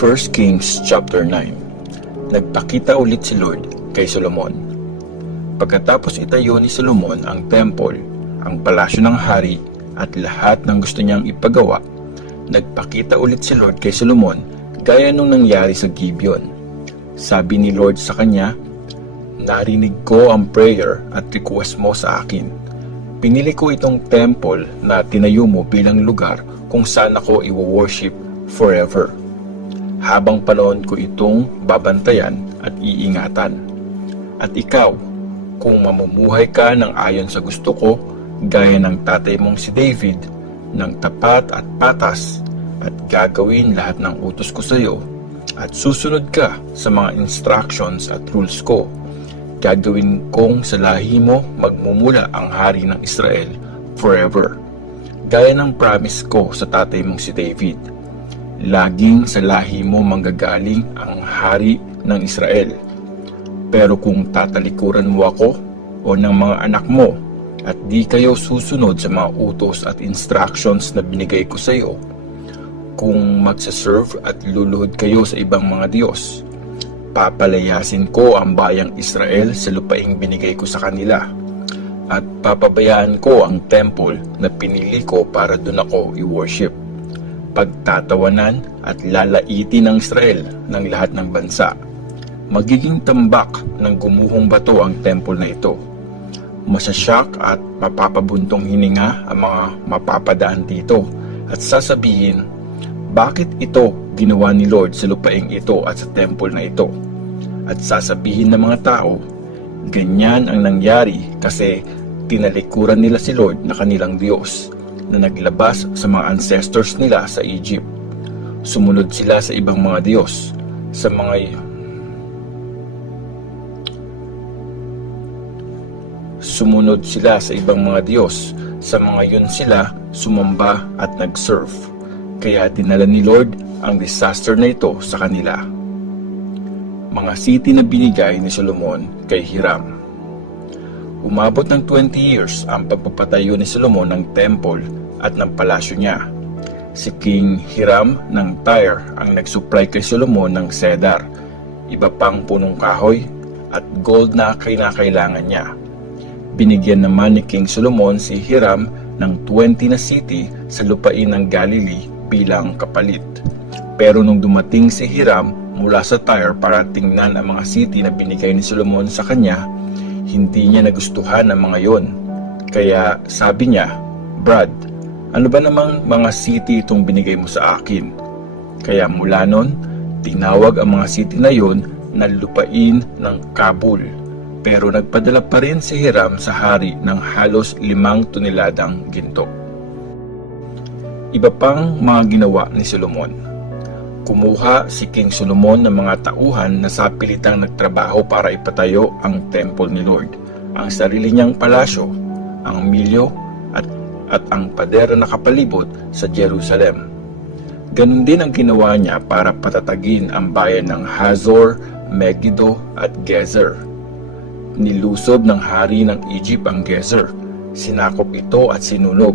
1 Kings chapter 9. Nagpakita ulit si Lord kay Solomon. Pagkatapos itayo ni Solomon ang temple, ang palasyo ng hari at lahat ng gusto niyang ipagawa, nagpakita ulit si Lord kay Solomon gaya nung nangyari sa Gibeon. Sabi ni Lord sa kanya, "Narinig ko ang prayer at request mo sa akin. Pinili ko itong temple na tinayo mo bilang lugar kung saan ako i-worship forever. Habang panahon ko itong babantayan at iingatan. At ikaw, kung mamumuhay ka ng ayon sa gusto ko, gaya ng tatay mong si David, ng tapat at patas, at gagawin lahat ng utos ko sa iyo, at susunod ka sa mga instructions at rules ko, gagawin kong sa lahi mo magmumula ang hari ng Israel forever, gaya ng promise ko sa tatay mong si David. Laging sa lahi mo manggagaling ang hari ng Israel. Pero kung tatalikuran mo ako o ng mga anak mo at di kayo susunod sa mga utos at instructions na binigay ko sa iyo, kung magsaserve at luluhod kayo sa ibang mga Diyos, papalayasin ko ang bayang Israel sa lupaing binigay ko sa kanila, at papabayaan ko ang temple na pinili ko para doon ako i-worship. Pagtatawanan at lalaitin ng Israel ng lahat ng bansa. Magiging tambak ng gumuhong bato ang temple na ito. Masasyak at mapapabuntong hininga ang mga mapapadaan dito at sasabihin, bakit ito ginawa ni Lord sa lupaing ito at sa temple na ito? At sasabihin ng mga tao, ganyan ang nangyari kasi tinalikuran nila si Lord na kanilang Diyos na naglabas sa mga ancestors nila sa Egypt. Sumunod sila sa ibang mga Diyos, sa mga Diyos, sa mga yun sila sumamba at nag-serve. Kaya dinala ni Lord ang disaster na ito sa kanila. Mga city na binigay ni Solomon kay Hiram. Umabot ng 20 years ang pagpapatayo ni Solomon ng temple at ng palasyo niya. Si King Hiram ng Tyre ang nagsupply kay Solomon ng cedar, iba pang punong kahoy at gold na kinakailangan niya. Binigyan naman ni King Solomon si Hiram ng 20 na city sa lupain ng Galilee bilang kapalit. Pero nung dumating si Hiram mula sa Tyre para tingnan ang mga city na binigay ni Solomon sa kanya, hindi niya nagustuhan ang mga yon. Kaya sabi niya, "Brad, ano ba namang mga city itong binigay mo sa akin?" Kaya mula nun, tinawag ang mga city na yon na lupain ng Kabul. Pero nagpadala pa rin si Hiram sa hari ng halos 5 toneladang ginto. Iba pang mga ginawa ni Solomon. Kumuha si King Solomon ng mga tauhan na sapilitang nagtrabaho para ipatayo ang temple ni Lord, ang sarili niyang palasyo, ang milyo at ang pader na kapalibot sa Jerusalem. Ganun din ang ginawa niya para patatagin ang bayan ng Hazor, Megiddo at Gezer. Nilusob ng hari ng Egypt ang Gezer. Sinakop ito at sinunog.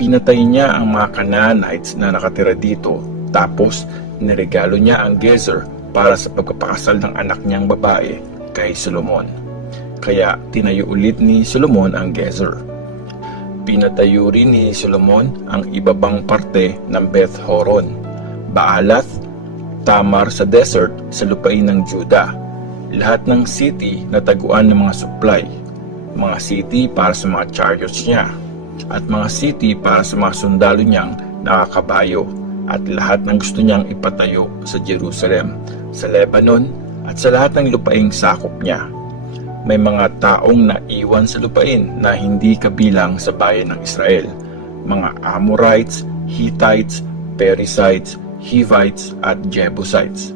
Pinatay niya ang mga Canaanites na nakatira dito, tapos niregalo niya ang Gezer para sa pagpapakasal ng anak niyang babae kay Solomon. Kaya tinayo ulit ni Solomon ang Gezer. Pinatayo rin ni Solomon ang ibabang parte ng Beth Horon, Baalath, Tamar sa desert sa lupain ng Juda. Lahat ng city na taguan ng mga supply, mga city para sa mga chariots niya, at mga city para sa mga sundalo niyang nakakabayo, at lahat ng gusto niyang ipatayo sa Jerusalem, sa Lebanon, at sa lahat ng lupaing sakop niya. May mga taong naiwan sa lupain na hindi kabilang sa bayan ng Israel, mga Amorites, Hittites, Perizzites, Hivites, at Jebusites.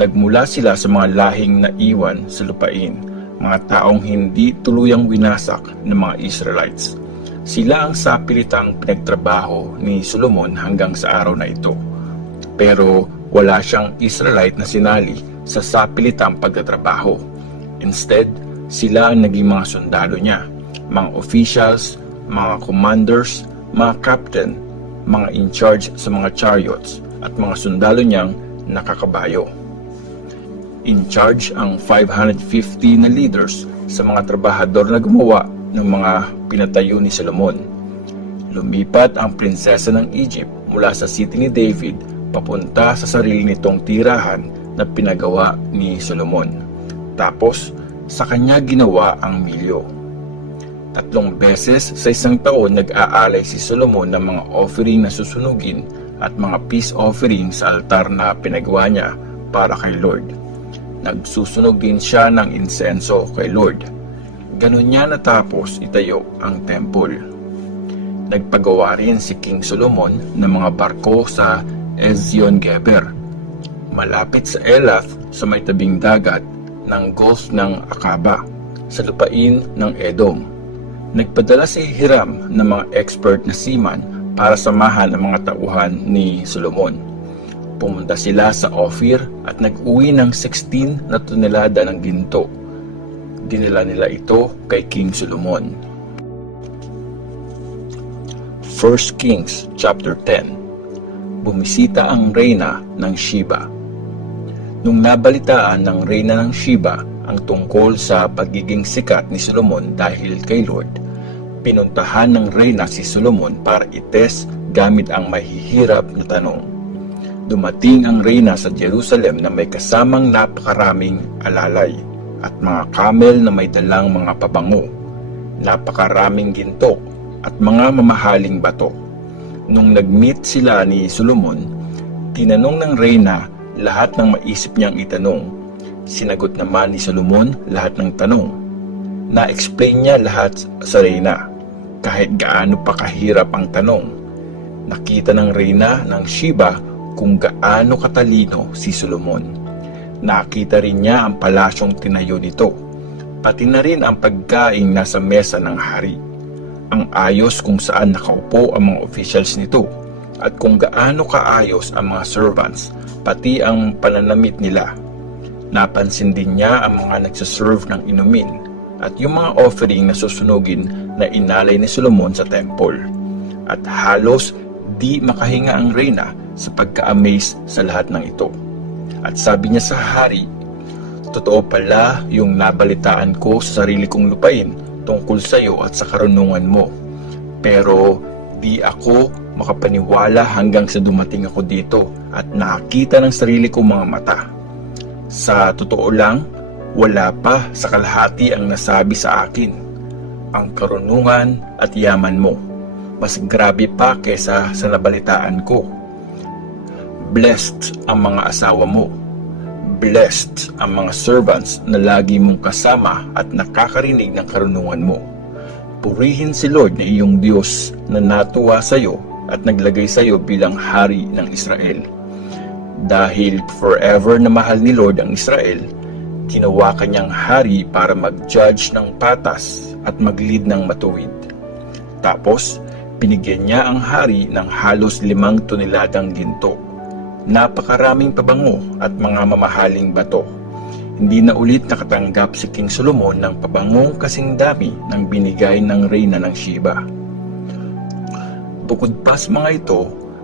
Nagmula sila sa mga lahing naiwan sa lupain, mga taong hindi tuluyang winasak ng mga Israelites. Sila ang sapilitang pinagtrabaho ni Solomon hanggang sa araw na ito. Pero wala siyang Israelite na sinali sa sapilitang pagtatrabaho. Instead, sila ang naging mga sundalo niya, mga officials, mga commanders, mga captain, mga in charge sa mga chariots, at mga sundalo niyang na kakabayo. In charge ang 550 na leaders sa mga trabahador na gumawa ng mga pinatayo ni Solomon. Lumipat ang prinsesa ng Egypt mula sa city ni David papunta sa sarili nitong tirahan na pinagawa ni Solomon. Tapos, sa kanya ginawa ang milyo. 3 beses sa isang taon nag-aalay si Solomon ng mga offering na susunugin at mga peace offering sa altar na pinagawa niya para kay Lord. Nagsusunog din siya ng insenso kay Lord. Ganon niya natapos itayo ang temple. Nagpagawa rin si King Solomon ng mga barko sa Ezion-Geber, malapit sa Elath sa may tabing dagat ng Gulf ng Aqaba, sa lupain ng Edom. Nagpadala si Hiram ng mga expert na seaman para samahan ang mga tauhan ni Solomon. Pumunta sila sa Ophir at nag-uwi ng 16 na tonelada ng ginto. Dinala nila ito kay King Solomon. 1 Kings chapter 10. Bumisita ang reyna ng Sheba. Nung nabalitaan ng reyna ng Sheba ang tungkol sa pagiging sikat ni Solomon dahil kay Lord, pinuntahan ng reyna si Solomon para itest gamit ang mahihirap na tanong. Dumating ang reyna sa Jerusalem na may kasamang napakaraming alalay at mga kamel na may dalang mga pabango, napakaraming ginto at mga mamahaling bato. Nung nag-meet sila ni Solomon, tinanong ng reyna lahat ng maisip niyang itanong. Sinagot naman ni Solomon lahat ng tanong. Na-explain niya lahat sa reyna, kahit gaano pa kahirap ang tanong. Nakita ng reyna ng Sheba kung gaano katalino si Solomon. Nakita rin niya ang palasyong tinayo nito, pati na rin ang pagkaing nasa mesa ng hari. Ang ayos kung saan nakaupo ang mga officials nito, at kung gaano kaayos ang mga servants, pati ang pananamit nila. Napansin din niya ang mga nagsaserve ng inumin, at yung mga offering na susunugin na inalay ni Solomon sa temple. At halos di makahinga ang reyna sa pagka-amaze sa lahat ng ito. At sabi niya sa hari, "Totoo pala yung nabalitaan ko sa sarili kong lupain tungkol sa iyo at sa karunungan mo. Pero di ako makapaniwala hanggang sa dumating ako dito at nakita ng sarili kong mga mata. Sa totoo lang, wala pa sa kalahati ang nasabi sa akin. Ang karunungan at yaman mo, mas grabe pa kesa sa nabalitaan ko. Blessed ang mga asawa mo. Blessed ang mga servants na lagi mong kasama at nakakarinig ng karunungan mo. Purihin si Lord na iyong Diyos na natuwa sa iyo at naglagay sa iyo bilang hari ng Israel. Dahil forever na mahal ni Lord ang Israel, ginawa kanyang hari para mag-judge ng patas at mag-lead ng matuwid. Tapos, binigyan niya ang hari ng halos 5 toneladang ginto, napakaraming pabango at mga mamahaling bato. Hindi na ulit nakatanggap si King Solomon ng pabangong kasing dami ng binigay ng reyna ng Sheba. Bukod pa sa mga ito,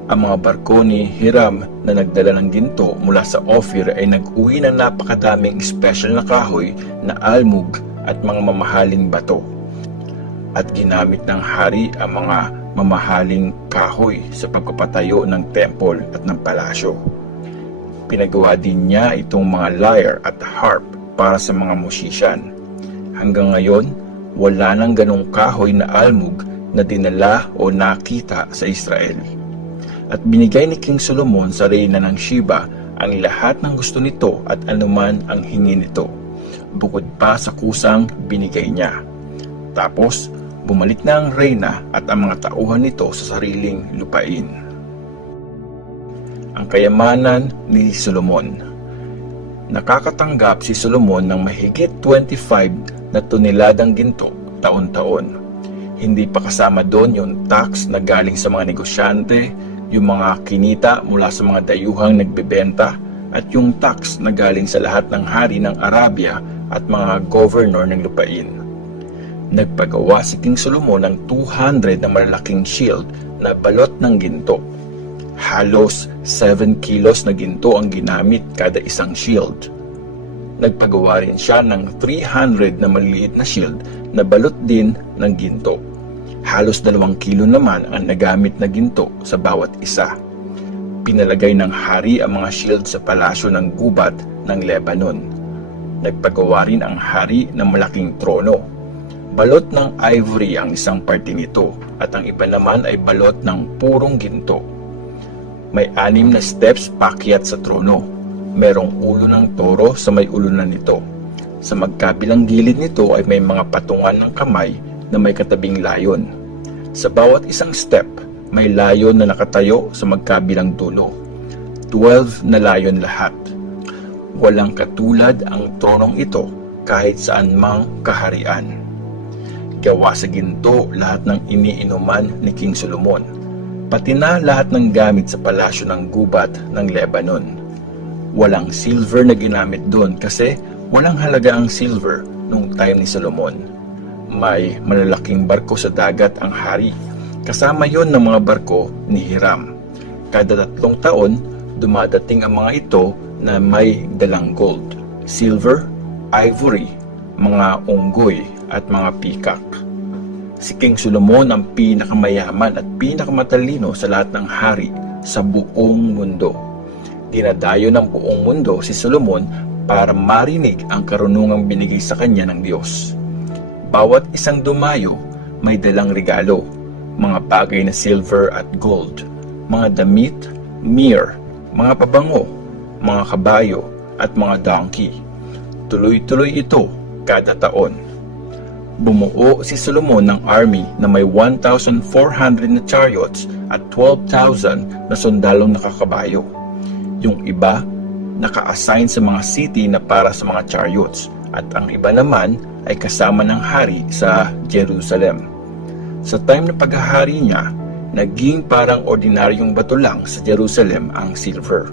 ang mga barko ni Hiram na nagdala ng ginto mula sa Ophir ay nag-uwi ng napakadaming special na kahoy na almug at mga mamahaling bato. At ginamit ng hari ang mga mamahaling kahoy sa pagpapatayo ng temple at ng palasyo. Pinagawa din niya itong mga lyre at harp para sa mga musician. Hanggang ngayon, wala nang ganong kahoy na almug na dinala o nakita sa Israel. At binigay ni King Solomon sa reyna ng Sheba ang lahat ng gusto nito at anuman ang hingi nito, bukod pa sa kusang binigay niya. Tapos, bumalik na ang reyna at ang mga tauhan nito sa sariling lupain. Ang kayamanan ni Solomon. Nakakatanggap si Solomon ng mahigit 25 na toneladang ginto taon-taon. Hindi pa kasama doon yung tax na galing sa mga negosyante, yung mga kinita mula sa mga dayuhang nagbebenta, at yung tax na galing sa lahat ng hari ng Arabia at mga governor ng lupain. Nagpagawa si King Solomon ng 200 na malalaking shield na balot ng ginto. Halos 7 kilos na ginto ang ginamit kada isang shield. Nagpagawa rin siya ng 300 na maliliit na shield na balot din ng ginto. Halos 2 kilo naman ang nagamit na ginto sa bawat isa. Pinalagay ng hari ang mga shield sa palasyo ng gubat ng Lebanon. Nagpagawa rin ang hari ng malaking trono. Balot ng ivory ang isang parte nito at ang iba naman ay balot ng purong ginto. May 6 na steps paakyat sa trono. Merong ulo ng toro sa may ulunan nito. Sa magkabilang gilid nito ay may mga patungan ng kamay na may katabing layon. Sa bawat isang step, may layon na nakatayo sa magkabilang dulo. 12 na layon lahat. Walang katulad ang tronong ito kahit saan mang kaharian. Gawa sa ginto lahat ng iniinuman ni King Solomon, pati na lahat ng gamit sa palasyo ng gubat ng Lebanon. Walang silver na ginamit doon kasi walang halaga ang silver nung time ni Solomon. May malalaking barko sa dagat ang hari. Kasama yon ng mga barko ni Hiram. Kada 3 taon, dumadating ang mga ito na may dalang gold, silver, ivory, mga unggoy at mga peacock. Si King Solomon ang pinakamayaman at pinakamatalino sa lahat ng hari sa buong mundo. Dinadayo ng buong mundo si Solomon para marinig ang karunungang binigay sa kanya ng Diyos. Bawat isang dumayo may dalang regalo, mga bagay na silver at gold, mga damit, myrrh, mga pabango, mga kabayo at mga donkey. Tuloy-tuloy ito kada taon. Bumuo si Solomon ng army na may 1,400 na chariots at 12,000 na sundalong nakakabayo. Yung iba, naka-assign sa mga city na para sa mga chariots at ang iba naman ay kasama ng hari sa Jerusalem. Sa time na paghahari niya, naging parang ordinaryong bato lang sa Jerusalem ang silver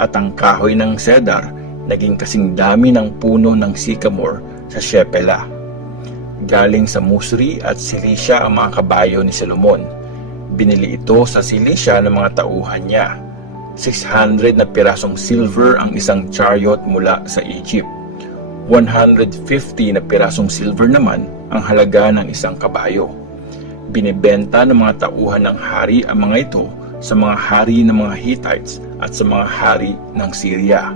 at ang kahoy ng cedar naging kasing dami ng puno ng sycamore sa Shephelah. Galing sa Musri at Cilicia ang mga kabayo ni Solomon. Binili ito sa Cilicia ng mga tauhan niya. 600 na pirasong silver ang isang chariot mula sa Egypt. 150 na pirasong silver naman ang halaga ng isang kabayo. Binibenta ng mga tauhan ng hari ang mga ito sa mga hari ng mga Hittites at sa mga hari ng Syria.